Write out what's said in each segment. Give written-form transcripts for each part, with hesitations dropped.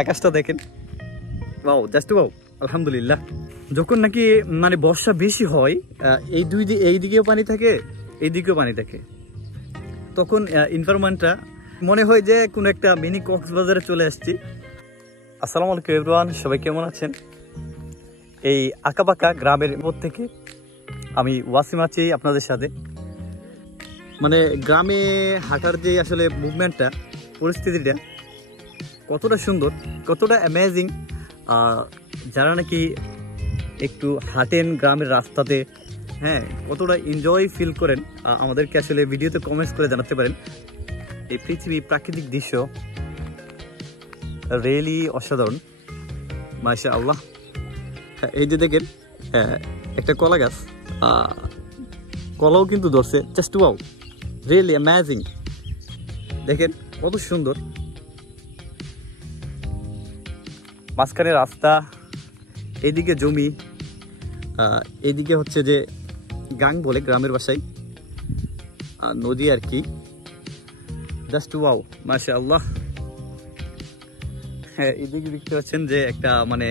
আকাশটা দেখেন, wow, just wow, আলহামদুলিল্লাহ। যখন নাকি মানে বর্ষা বেশি হয়, এই দিকেও পানি থাকে, এই দিকেও পানি থাকে, তখন এনভায়রনমেন্টটা মনে হয় যে কোনো একটা মিনি কক্সবাজারে চলে আসছি। আসসালামু আলাইকুম এভরিওয়ান, সবাই কেমন আছেন? এই আঁকাবাঁকা গ্রামের মধ্যে থেকে আমি ওয়াসিম আছি আপনাদের সাথে। মানে গ্রামে হাঁটার যে আসলে মুভমেন্টটা, পরিস্থিতিটা কতটা সুন্দর, কতটা অ্যামেজিং। যারা নাকি একটু হাঁটেন গ্রামের রাস্তাতে, হ্যাঁ, কতটা এনজয় ফিল করেন আমাদেরকে আসলে ভিডিওতে কমেন্টস করে জানাতে পারেন। এই পৃথিবী প্রাকৃতিক দৃশ্য রিয়েলি অসাধারণ, মাশাআল্লাহ। এই যে দেখেন একটা কলা গাছ, কলাও কিন্তু ধরছে, জাস্ট ওয়াও, রিয়েলি অ্যামেজিং। দেখেন কত সুন্দর, মাঝখানে রাস্তা, এদিকে জমি, এদিকে হচ্ছে যে গাং বলে গ্রামের ভাষায়, নদী আর কি, জাস্ট ওয়াও, মাশাআল্লাহ। হ্যাঁ, এদিকে দেখতে পাচ্ছেন যে একটা মানে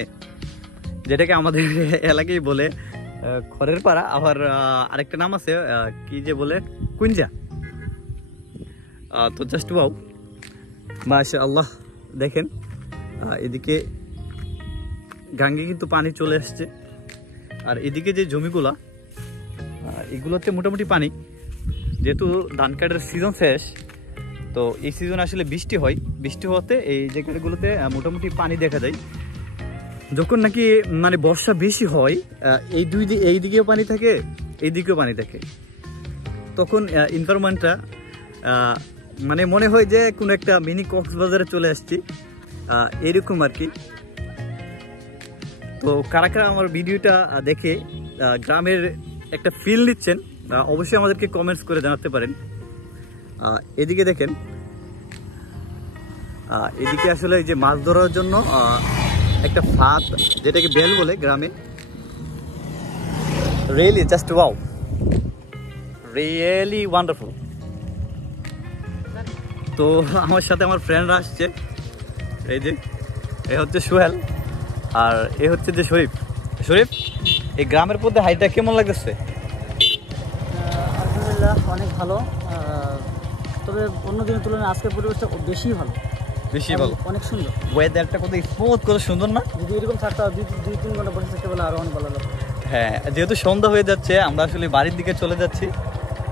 যেটাকে আমাদের এলাকায় বলে খড়ের পাড়া, আবার আরেকটা নাম আছে কি যে বলে কুঞ্জা। তো জাস্ট ওয়াও, মাশাআল্লাহ। দেখেন এদিকে গাঙ্গে কিন্তু পানি চলে আসছে, আর এদিকে যে জমিগুলা, এগুলোতে মোটামুটি পানি, যেহেতু ধান কাটার সিজন শেষ, তো এই সিজন আসলে বৃষ্টি হয়, বৃষ্টি হতে এই জায়গাগুলোতে মোটামুটি পানি দেখা যায়। যখন নাকি মানে বর্ষা বেশি হয়, এই দিকেও পানি থাকে, এই দিকেও পানি থাকে, তখন এনভায়রনমেন্টটা মানে মনে হয় যে কোনো একটা মিনি কক্সবাজারে চলে আসছি, এরকম আর কি। তো কারা কারা আমার ভিডিওটা দেখে গ্রামের একটা ফিল নিচ্ছেন, অবশ্যই আমাদেরকে কমেন্টস করে জানাতে পারেন। এদিকে দেখেন, এদিকে আসলে এই যে মাছ ধরার জন্য একটা ফাঁদ, যেটাকে বেল বলে গ্রামে, really just wow, really wonderful. তো আমার সাথে আমার ফ্রেন্ডরা আসছে, এই যে এ হচ্ছে সোহেল, আর এ হচ্ছে যে শরীফ। শরীফ, এই গ্রামের মধ্যে হাইটটা কেমন লাগতেছে? আলহামদুলিল্লাহ, অনেক ভালো। তবে অন্য দিনের তুলনায় আজকের পরিবেশটা বেশি ভালো, বেশি ভালো, অনেক সুন্দর। ওয়েদারটা কত স্মুথ, কত সুন্দর না? যদি এরকম থাকতে 2-3 ঘন্টা বসে থাকতে পারলে আরো অনেক ভালো লাগবে। হ্যাঁ, যেহেতু সন্ধ্যা হয়ে যাচ্ছে, আমরা আসলে বাড়ির দিকে চলে যাচ্ছি।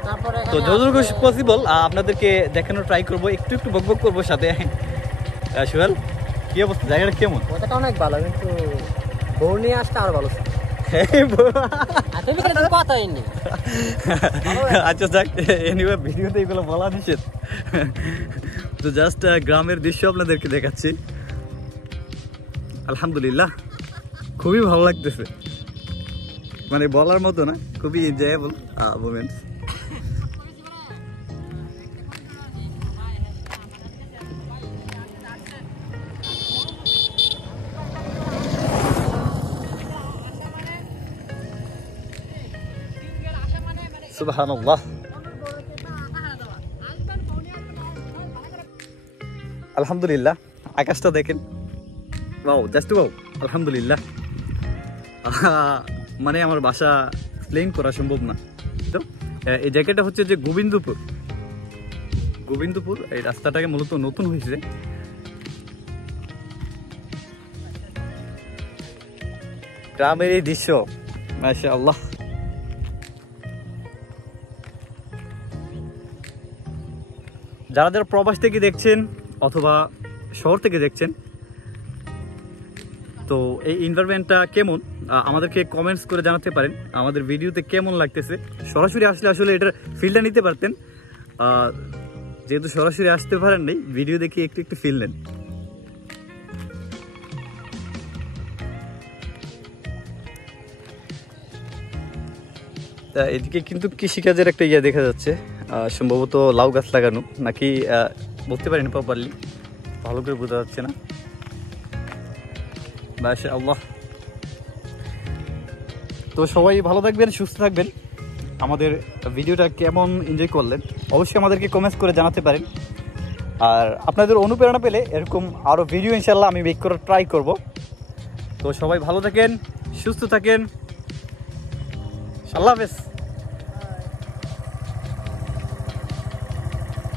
তারপরে তো যতটুকু পসিবল আপনাদেরকে দেখানোর ট্রাই করবো, একটু একটু বকবক করবো সাথে। সোহেল, কি অবস্থা, জায়গাটা কেমন? ওটাটা অনেক ভালো, কিন্তু বউ নিয়ে আসতে আরো ভালো ছিল। আচ্ছা যাক, এনিওয়ে ভিডিওতে এগুলো বলা নিষেধ। তো জাস্ট গ্রামের দৃশ্য আপনাদেরকে দেখাচ্ছি। আলহামদুলিল্লাহ, খুবই ভালো লাগতেছে, মানে বলার মতো না, খুবই এনজয়েবল মোমেন্টস। সুবহানাল্লাহ, আলহামদুলিল্লাহ। আকাশটা দেখেন, ওয়াও, জাস্ট ওয়াও, আলহামদুলিল্লাহ। মানে আমার বাসা এক্সপ্লেইন করা সম্ভব না। তো এই জায়গাটা হচ্ছে যে গোবিন্দপুর, এই রাস্তাটাকে মূলত নতুন হয়েছে। গ্রামের এই দৃশ্য, মাশাআল্লাহ। যারা যারা প্রবাস থেকে দেখছেন অথবা শহর থেকে দেখছেন, তো এই এনভায়রনমেন্টটা কেমন আমাদেরকে কমেন্টস করে জানাতে পারেন। আমাদের ভিডিওতে কেমন লাগতেছে, সরাসরি আসলে আসলে এটার ফিলটা নিতে পারতেন, যেহেতু সরাসরি আসতে পারেন নাই, ভিডিও দেখে একটু একটু ফিল নেন। তা এদিকে কিন্তু কৃষিকাজের একটা ইয়ে দেখা যাচ্ছে, সম্ভবত লাউ গাছ লাগানো নাকি বলতে পারিনি প্রপারলি, ভালো করে বোঝা যাচ্ছে না। মাশাআল্লাহ। তো সবাই ভালো থাকবেন, সুস্থ থাকবেন। আমাদের ভিডিওটা কেমন এনজয় করলেন অবশ্যই আমাদেরকে কমেন্টস করে জানাতে পারেন। আর আপনাদের অনুপ্রেরণা পেলে এরকম আরও ভিডিও ইনশাল্লাহ আমি মেক করার ট্রাই করব। তো সবাই ভালো থাকেন, সুস্থ থাকেন, আল্লাহ হাফেজ।